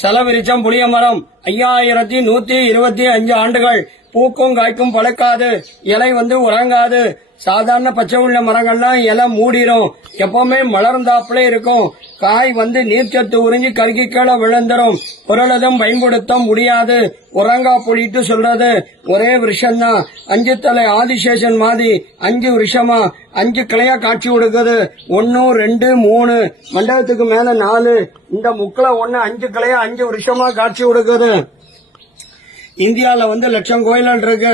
சலவிருச்சம் புளிய மரம் 5125 ஆண்டுகள் பூக்கும் காய்க்கும் பழக்காது, இலை உறங்காது. சாதாரண பச்சை உள்ள மரங்கள்லாம் இலை மூடிடும், எப்பவுமே மலர்ந்தாப்புல இருக்கும். காய் நீர்ச்சத்து உறிஞ்சி கருகி கீழே விழுந்துரும். புரளதும் பயன்படுத்த முடியாது. உறங்கா புலிட்டு சொல்றது ஒரே விஷம்தான். 5 தலை ஆதிசேஷன் மாதிரி 5 விஷமா 5 கிளையா காட்சி கொடுக்குது. 1 2 3 மண்டபத்துக்கு மேல 4, இந்த முக்கில 1 5 கிளையா 5 விஷமா காட்சி கொடுக்குது. இந்தியால லட்சம் கோயில்கள் இருக்கு.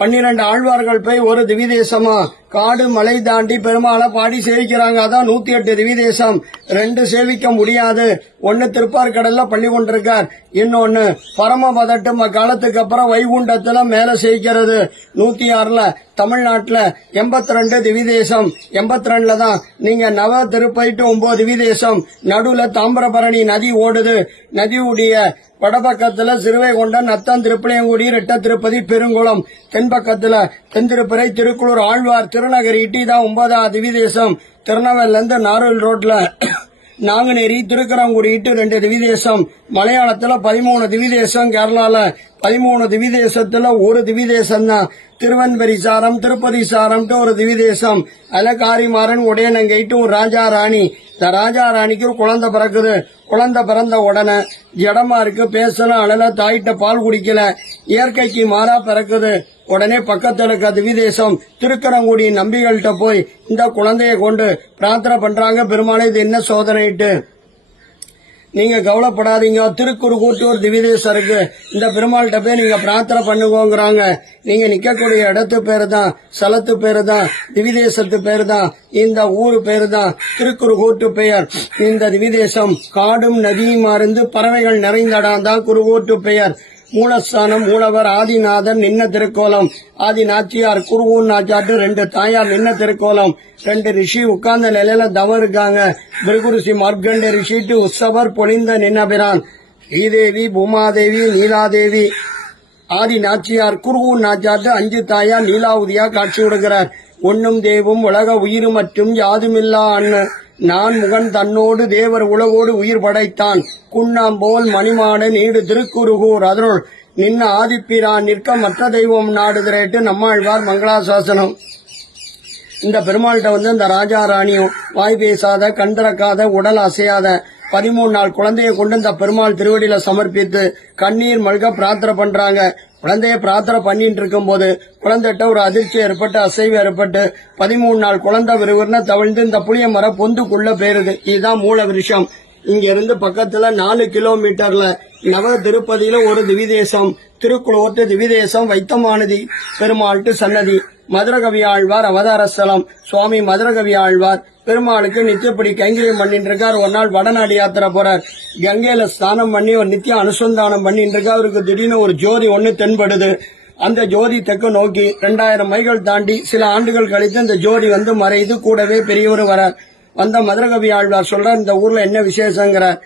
12 ஆழ்வார்கள் போய் ஒரு திவிதேசமா காடு மலை தாண்டி பெருமாளை பாடி சேவிக்கிறாங்க. அதான் 108 திவிதேசம். 2 சேவிக்க முடியாது. 1 திருப்பார்கடல்ல பள்ளி கொண்டிருக்கார், இன்னொன்னு பரமபதட்டு காலத்துக்கு அப்புறம் வைகுண்டத்துல மேல சேவிக்கிறது. 106ல தமிழ்நாட்டுல 82 திவிதேசம். 82ல தான் நீங்க நவ திருப்பைட்டு 9 திவிதேசம். நடுவுல தாமிரபரணி நதி ஓடுது. நதியுடைய வடபக்கத்துல சிறுவைகொண்டம், நத்தம், திருப்புளியங்குடி, ரெட்ட திருப்பதி, பெருங்குளம். தென்பக்கத்துல தென்திருப்பறை, திருக்குளூர், ஆழ்வார், திருநகரி, இட்டிதான் 9வது திவிதேசம். திருநெல்வேலில இருந்து நாரோல் ரோட்ல நாங்குநேரி, திருக்கரங்குடி, இட்டு 2 திவிதேசம். மலையாளத்துல 13 திவிதேசம். கேரளால 13 திவிதேசத்துல ஒரு திவிதேசம் தான் திருவன்பரி சாரம், திருப்பதி சாரம்ட்டு ஒரு திவிதேசம். அலகாரிமாறன் உடையனங்கைட்டு ஒரு ராஜா ராணி. இந்த ராஜா ராணிக்கு ஒரு குழந்தை பிறக்குது. குழந்தை பிறந்த உடனே ஜடமா இருக்கு, பேசல, அழல, தாயிட்ட பால் குடிக்கல, இயற்கைக்கு மாறா பிறக்குது. உடனே பக்கத்துல இருக்க திவிதேசம் திருக்கரங்குடி நம்பிகள்கிட்ட போய் இந்த குழந்தைய கொண்டு பிரார்த்தனை பண்றாங்க. பெருமாளே இது என்ன சோதனைட்டு, நீங்க கவலைப்படாதீங்க, திருக்குறுகூட்டூர் திவிதேசம் இருக்கு, இந்த பெருமாள்கிட்ட போய் நீங்க பிரார்த்தனை பண்ணுவோங்கிறாங்க. நீங்க நிக்கக்கூடிய இடத்து பேரு தான், ஸ்தலத்து பேரு தான், திவிதேசத்து பேரு தான், இந்த ஊரு பேரு தான் திருக்குறுகூட்டு பெயர். இந்த திவிதேசம் காடும் நதியுமா இருந்து பறவைகள் நிறைந்த இடம் தான் குறுகூட்டு பெயர். மூலஸ்தானம் மூலவர் ஆதிநாதன் நின்ன திருக்கோலம். ஆதி நாச்சியார் குருவூர் நாச்சியார்ட்டு 2 தாயார் நின்ன திருக்கோலம். 2 ரிஷி உட்கார்ந்த நிலையில தவம் இருக்காங்க. பிருகுரிஷி மார்க்கண்ட ரிஷிட்டு உற்சவர் பொழிந்த நின்னபிரான். ஸ்ரீதேவி, பூமாதேவி, நீலாதேவி. ஆதி நாச்சியார் குருவூர் நாச்சியார்ட்டு 5 தாயார் நீலாவதியா காட்சி கொடுக்கிறார். ஒன்னும் தேவும் உலக உயிர் மற்றும் யாதுமில்லா அண்ணு நான் முகன் தன்னோடு தேவர் உலகோடு உயிர் படைத்தான். குண்ணாம்போல் மணிமாட நீடு திருக்குறுகூர் அதனுள் நின்ன ஆதிப்பிரான் நிற்க மற்ற தெய்வம் நாடுகிறேட்டு நம்மாழ்வார் மங்களாசாசனம். இந்த பெருமாள்கிட்ட இந்த ராஜா ராணியும் வாய் பேசாத, கண் திறக்காத, உடல் அசையாத 13 நாள் குழந்தைய கொண்டு இந்த பெருமாள் திருவடியில சமர்ப்பித்து கண்ணீர் மல்க பிரார்த்தனை பண்றாங்க. குழந்தைய பிரார்த்தனை பண்ணிட்டு இருக்கும் போது குழந்தைகிட்ட ஒரு அதிர்ச்சி ஏற்பட்டு, அசைவு ஏற்பட்டு 13 நாள் குழந்தை விறுவிறுன்னு தவிழ்ந்து இந்த புளிய மரம் பொந்துக்குள்ள போயிருது. இதுதான் மூல விருஷம். இங்க இருந்து பக்கத்துல 4 கிலோமீட்டர்ல நவ திருப்பதியில ஒரு திவிதேசம், திருக்குளோட்டு திவிதேசம், வைத்தமானதி பெருமாள்ட்டு சன்னதி. மதுரகவி ஆழ்வார் அவதார ஸ்தலம். சுவாமி மதுரகவி ஆழ்வார் பெருமாளுக்கு நித்தியப்படி கைங்கரியம் பண்ணிட்டு இருக்கார். ஒரு நாள் வடநாடு யாத்திரை போறார். கங்கையில ஸ்நானம் பண்ணி ஒரு நித்திய அனுசந்தானம் பண்ணிட்டு இருக்கார். அவருக்கு திடீர்னு ஒரு ஜோதி ஒண்ணு தென்படுது. அந்த ஜோதி தெற்கு நோக்கி 2000 மைல்கள் தாண்டி சில ஆண்டுகள் கழித்து இந்த ஜோதி மறையுது. கூடவே பெரியவர் வரார். வந்த மதுரகவி ஆழ்வார் சொல்றார், இந்த ஊர்ல என்ன விசேஷங்கிறார்.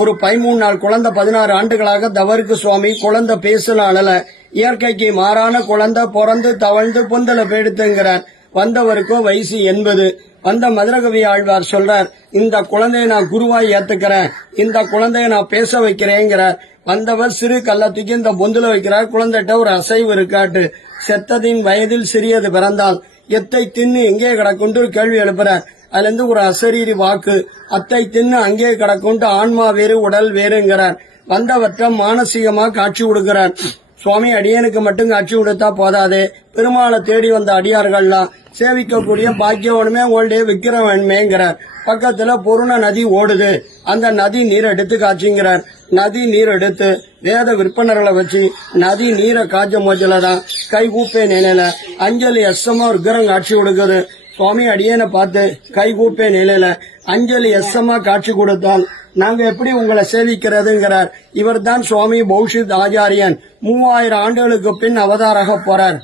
ஒரு 13 நாள் குழந்தை 16 ஆண்டுகளாக தவறுக்கு சுவாமி. குழந்தை பேசல, அழல, இயற்கைக்கு மாறான குழந்தை பிறந்து தவழ்ந்து பொந்தல போயிடுத்துங்கிறார். வந்தவருக்கோ வயசு 80. வந்த மதுரகவி ஆழ்வார் சொல்றார், இந்த குழந்தைய நான் குருவாய் ஏத்துக்கிறேன், இந்த குழந்தைய நான் பேச வைக்கிறேங்கிறார். வந்தவர் சிறு கள்ளத்துக்கு இந்த பொந்துல வைக்கிறார். குழந்தைகிட்ட ஒரு அசைவு இருக்காட்டு. செத்ததின் வயதில் சிறியது பிறந்தால் எத்தை தின்னு எங்கே கிடக்குண்டு ஒரு கேள்வி எழுப்புறார். அதுல இருந்து ஒரு அசரீரி வாக்கு, அத்தை தின்னு அங்கே கிடக்குண்டு ஆன்மா வேறு உடல் வேறுங்கிறார். வந்தவற்றை மானசீகமா காட்சி கொடுக்கிறார். சுவாமி அடியனுக்கு மட்டும் காட்சி கொடுத்தா போதாதே, பெருமாளை தேடி வந்த அடியார்கள்லாம் சேவிக்கக்கூடிய பாக்கியவனுமே உங்களுடைய விக்கிரவன்மேங்கிறார். பக்கத்துல பொருண நதி ஓடுது. அந்த நதி நீர் எடுத்து காட்சிங்கிறார். நதி நீர் எடுத்து வேத விற்பனர்களை வச்சு நதி நீரை காய்ச்ச மோச்சலதான் கை கூப்பே நிலையில அஞ்சலி எஸ்ஸமா ஒரு கிரம் காட்சி கொடுக்குது. சுவாமி அடியனை பார்த்து கை கூப்பே நிலையில அஞ்சலி எஸ்ஸமா காட்சி கொடுத்தால் நாங்க எப்படி உங்களை சேவிக்கிறதுங்கிறார். இவர் தான் சுவாமி பௌஷித் ஆச்சாரியன். 3000 ஆண்டுகளுக்கு பின் அவதாராக போறார்.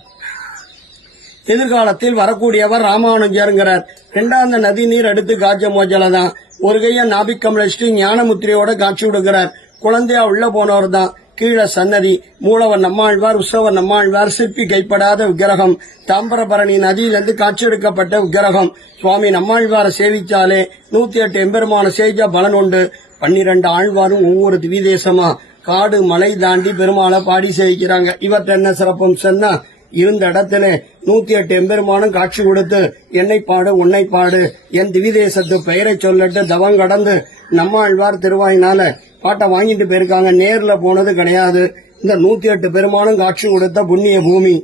எதிர்காலத்தில் வரக்கூடியவர் ராமானுஜர்ங்கிறார். 2வது நதி நீர் எடுத்து காய்ச்ச மோச்சலதான் ஒரு கைய நாபிக் கமலிஸ்ட் ஞானமுத்திரையோட காட்சி கொடுக்கிறார். குழந்தையா உள்ள போனவர் தான். கீழே சன்னதி, மூலவர் நம்மாழ்வார், உற்சவர் நம்மாழ்வார், சிற்பி கைப்படாத விக்கிரகம், தாமிரபரணி நதியிலிருந்து காட்சியெடுக்கப்பட்ட விக்கிரகம். சுவாமி நம்மாழ்வாரை சேவிச்சாலே 108 எம்பெருமான சேவிச்சா பலன் உண்டு. 12 ஆழ்வாரும் ஒவ்வொரு திவிதேசமா காடு மலை தாண்டி பெருமாளை பாடி சேவிக்கிறாங்க. இவற்றை என்ன சிறப்பும் சொன்னா, இருந்த இடத்துல 108 எம்பெருமானும் காட்சி கொடுத்து என்னை பாடு உன்னை பாடு என் திவிதேசத்து பெயரை சொல்லட்டு தவம் கடந்து நம்மாழ்வார் திருவாயினால பாட்டை வாங்கிட்டு போயிருக்காங்க. நேர்ல போனது கிடையாது. இந்த 108 பெருமானும் காட்சி கொடுத்த புண்ணிய பூமி,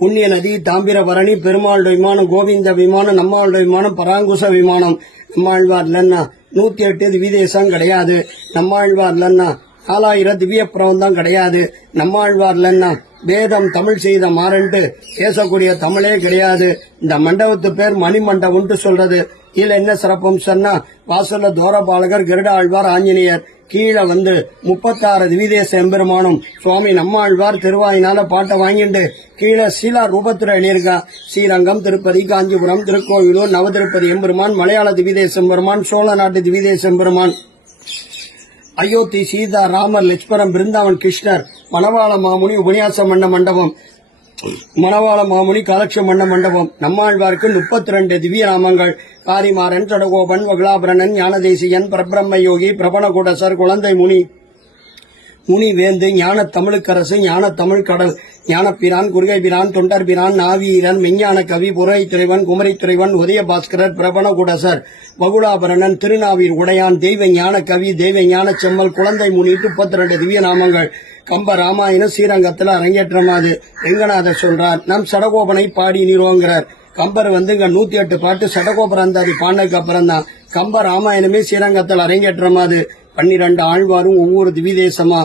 புண்ணிய நதி, தாமிரபரணி, பெருமாளுடைய விமானம், கோவிந்த விமானம், நம்மாளுடைய விமானம், பராங்குச விமானம். நம்மாழ்வார் இல்லைன்னா 108 திவிதேசம் கிடையாது. நம்மாழ்வார் இல்லைன்னா 4000 திவ்ய பிரபந்தம் கிடையாது. நம்மாழ்வார் இல்லைன்னா வேதம் தமிழ் செய்த மாறன்ட்டு பேசக்கூடிய தமிழே கிடையாது. இந்த மண்டபத்து பேர் மணிமண்டபம்னு சொல்றது. இதுல என்ன சிறப்பும் சொன்னா, வாசல்ல தோரபாலகர், கருட ஆழ்வார், ஆஞ்சநேயர், கீழே 36 திவிதேச எம்பெருமானும் சுவாமி நம்மாழ்வார் திருவாயினால பாட்டை வாங்கிட்டு கீழே சீலா ரூபத்துல எழுதியிருக்கா. ஸ்ரீரங்கம், திருப்பதி, காஞ்சிபுரம், திருக்கோவிலூர், நவதிருப்பதி எம்பெருமான், மலையாள திவிதேச எம்பெருமான், சோழ நாட்டு திவிதேச எம்பெருமான், அயோத்தி, சீதா, ராமர், லட்சுமணன், பிருந்தாவன், கிருஷ்ணர், மணவாள மாமுனி, உபன்யாசம் பண்ண மண்டபம், மணவாள மாமுனி காலட்சம் பண்ண மண்டபம். நம்மாழ்வாருக்கு 32 திவ்ய நாமங்கள். காரிமாறன், சடகோபன், வகுலாபரணன், ஞானதேசியன், பரபிரம்ம யோகி, பிரபணகுடசர், குழந்தை முனி, முனிவேந்து, ஞான தமிழுக்கரசு, ஞான தமிழ் கடல், ஞானப்பிரான், குருகைபிரான், தொண்டர்பிரான், நாவீரன், மெஞ்ஞான கவி, புரை துறைவன், குமரி துறைவன், உதயபாஸ்கரர், பிரபணகுடசர், வகுலாபரணன், திருநாவீர் உடையான், தெய்வ ஞான கவி, தெய்வ ஞான செம்மல், குழந்தை முனி, 32 திவ்ய நாமங்கள். கம்ப ராமாயணம் ஸ்ரீரங்கத்தில் அரங்கேற்றமாது. ரெங்கநாதர் சொல்றார், நம் சடகோபனை பாடி நீரோங்கிறார். கம்பர் இங்க 108 பாட்டு சடகோபரந்தாதி பாண்டதுக்கு அப்புறம் தான் கம்ப ராமாயணமே ஸ்ரீரங்கத்தில் அரங்கேற்றமாது. 12 ஆழ்வாரும் ஒவ்வொரு திவிதேசமா